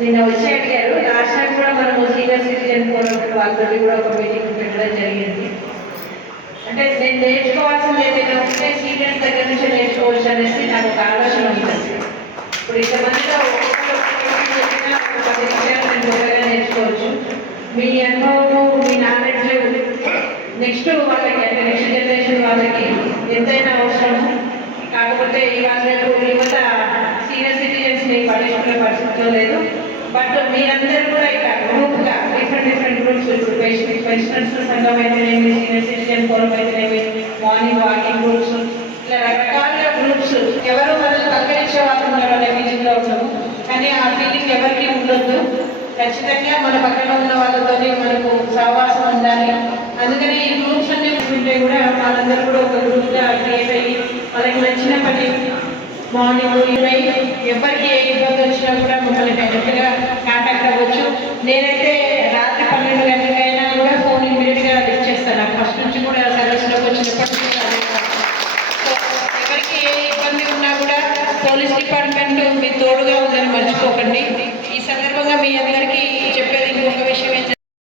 నిన్న వచ్చి అడిగారు. లాస్ట్ టైం కూడా మనము సీనియర్ సిటిజన్ ఫోరం వాళ్ళతో కూడా ఒక మీటింగ్ పెట్టడం జరిగింది. అంటే నేను నేర్చుకోవాల్సింది ఏదైనా ఉంటే సీనియర్స్ దగ్గర నుంచి నేర్చుకోవచ్చు అనేసి నాకు ఒక ఆలోచన ఉంటుంది ఇప్పుడు ఇంతమందిలో నేర్చుకోవచ్చు. మీ అనుభవము మీ నాలెడ్జ్ నెక్స్ట్ వాళ్ళకి అంటే నెక్స్ట్ జనరేషన్ వాళ్ళకి ఎంతైనా అవసరము. కాకపోతే ఇవాళ రేపు యువత సీనియర్ సిటిజన్స్ని పట్టించుకునే పరిస్థితిలో లేదు. బట్ మీరందరూ కూడా ఇక్కడ గ్రూప్గా డిఫరెంట్ డిఫరెంట్ గ్రూప్స్ ఇప్పుడు పెన్షనర్స్ సంఘం అయితేనేమి సీనియర్ సిటిజన్ ఫోరం అయితేనేమి మార్నింగ్ వాకింగ్ గ్రూప్స్ ఇలా రకరకాల గ్రూప్స్ ఎవరు మనల్ని పలకరించే వాళ్ళు ఉన్నారు అనే ఫీలింగ్లో ఉన్నాము. కానీ ఆ ఫీలింగ్ ఎవరికి ఉండొద్దు. ఖచ్చితంగా మన పక్కన ఉన్న వాళ్ళతోనే మనకు సహవాసం ఉండాలి. అందుకనే ఈ గ్రూప్స్ అన్ని ఉంటే కూడా వాళ్ళందరూ కూడా ఒక గ్రూప్గా క్రియేట్ అయ్యి వాళ్ళకి నచ్చిన పని మార్నింగ్ ఈవినింగ్ ఎవరికి ఏ ఇబ్బంది వచ్చినా కూడా మమ్మల్ని డైరెక్ట్గా కాంటాక్ట్ అవ్వచ్చు. నేనైతే రాత్రి పన్నెండు గంటలకైనా కూడా ఫోన్ ఇమీడియట్గా లిఫ్ట్ చేస్తాను. ఫస్ట్ నుంచి కూడా సర్వీస్లోకి వచ్చినప్పటి నుంచి ఎవరికి ఏ ఇబ్బంది ఉన్నా కూడా పోలీస్ డిపార్ట్మెంట్ మీ తోడుగా ఉందని మర్చిపోకండి.